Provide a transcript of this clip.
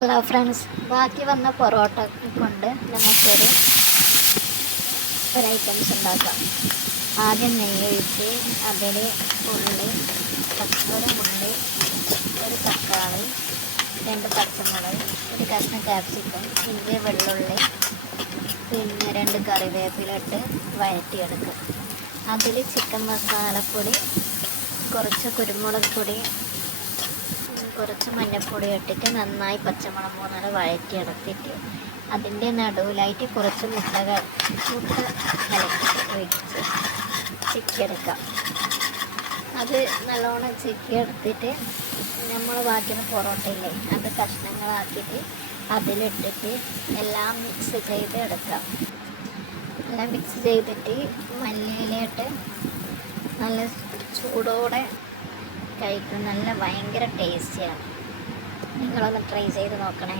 Hello friends ബാക്കി വന്ന പൊറോട്ട കൊണ്ട് നമുക്കൊരു ഒരു ഐറ്റംസ് ഉണ്ടാക്കാം. ആദ്യം നെയ്യ് ഒഴിച്ച് അതിൽ ഉള്ളി ഒരു ഉള്ളി ഒരു തക്കാളി രണ്ട് പച്ചമുളക് ഒരു കഷ്ണം ക്യാപ്സിക്കം ഇഞ്ചി വെള്ളുള്ളി പിന്നെ രണ്ട് കറിവേപ്പിലിട്ട് വഴറ്റിയെടുക്കുക. അതിൽ ചിക്കൻ മസാലപ്പൊടി കുറച്ച് കുരുമുളക് പൊടി കുറച്ച് മഞ്ഞൾപ്പൊടി ഇട്ടിട്ട് നന്നായി പച്ചമുളക് മൂന്നാൽ വഴറ്റിയെടുത്തിട്ട് അതിന്റെ നടുവിലായിട്ട് കുറച്ച് മുട്ടകൾ മുട്ട കലക്കി ഒഴിച്ച് ചിക്കിയെടുക്കാം. അത് നല്ലോണം ചിക്കിയെടുത്തിട്ട് നമ്മൾ ബാക്കിയുള്ള പൊറോട്ടയില്ലേ അത് കഷ്ണങ്ങളാക്കിയിട്ട് അതിലിട്ടിട്ട് എല്ലാം മിക്സ് ചെയ്ത് എടുക്കാം. എല്ലാം മിക്സ് ചെയ്തിട്ട് മല്ലിയിലിട്ട് നല്ല ചൂടോടെ കഴിക്കും നല്ല ഭയങ്കര ടേസ്റ്റിയാണ് നിങ്ങളൊന്ന് ട്രൈ ചെയ്ത് നോക്കണേ.